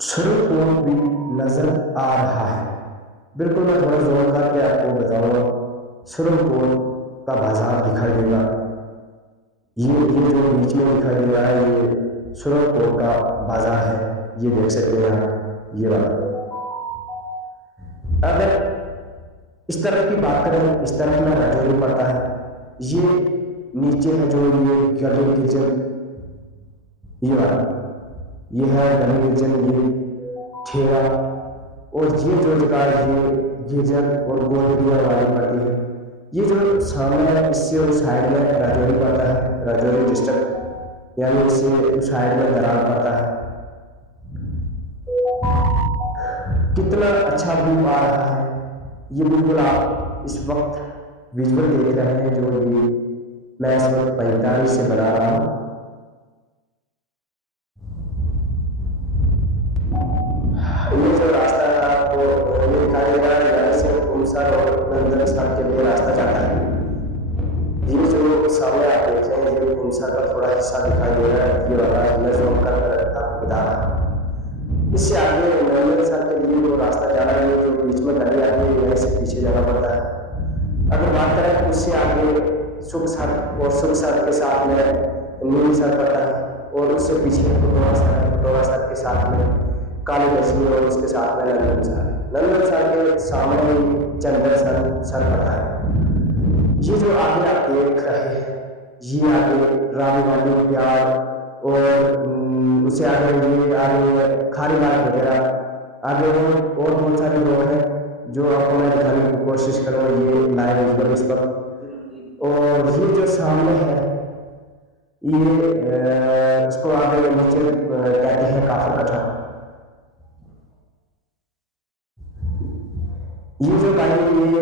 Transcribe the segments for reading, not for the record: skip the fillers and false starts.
शुरू कोड भी नजर आ रहा है। बिल्कुल मैं थोड़ा जोर करके आपको बताऊंगा। शुरू कोड का बाजार दिखाई देगा। ये जो बीच में दिखाई दे रहा है ये शुरू कोड का बाजार है। ये देख सकते हैं आप, ये वाला। अगर इस तरफ की बात करें, इस तरफ में राजौरी पड़ता है। ये नीचे में जो ये गली किचन, ये वाला, ये है गली किचन, ये ठेला। और ये जो जगह है ये गिरजन और गोदरिया वाली पड़ती है। ये जो सामने है इससे उस साइड में राजौरी पड़ता है, राजौरी डिस्ट्रिक्ट, यानी इससे उस साइड में दरार पड़ता है। कितना अच्छा व्यू आ रहा है। ये बिल्कुल आप इस वक्त विजुअल देख रहे हैं जो ये मैं इस वक्त 45 से बना रहा हूँ। ये जो रास्ता है आपको ये दिखाई दे रहा है, यहाँ से कुमसर और नंदनसर के लिए रास्ता जाता है। ये जो सामने आप देख रहे हैं ये कुमसर का थोड़ा हिस्सा दिखाई दे रहा है, ये वाला मैं जूम कर आपको बता रहा हूँ। इससे आगे नंदनसर के लिए जो रास्ता जा रहा है, जो बीच में गली आती है, यहीं से पीछे जाना पड़ता है। अगर बात करें तो उससे आगे सुखसर, और सुखसर के साथ में नीमसर पड़ता है, और उससे पीछे सर के साथ में काली लक्ष्मी, और उसके साथ में नंदनसर के सामने ही चंद्रसर सर पड़ता है। ये जो आगे आप देख रहे हैं ये आगे रामगढ़ प्यार, और उससे आगे ये आगे खारी बाग वगैरह आगे और बहुत सारे लोग हैं जो आपको मैं दिखाने की कोशिश करूँगा। ये लाइव वीडियो इस पर। और ये जो सामने है ये इसको आगे नीचे कहते हैं काफर कटा। ये जो भाई ये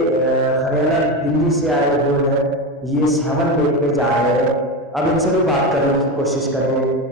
हरियाणा दिल्ली से आए हुए हैं, ये 7 लेक पे जा रहे हैं। अब इनसे भी बात करने की कोशिश करेंगे।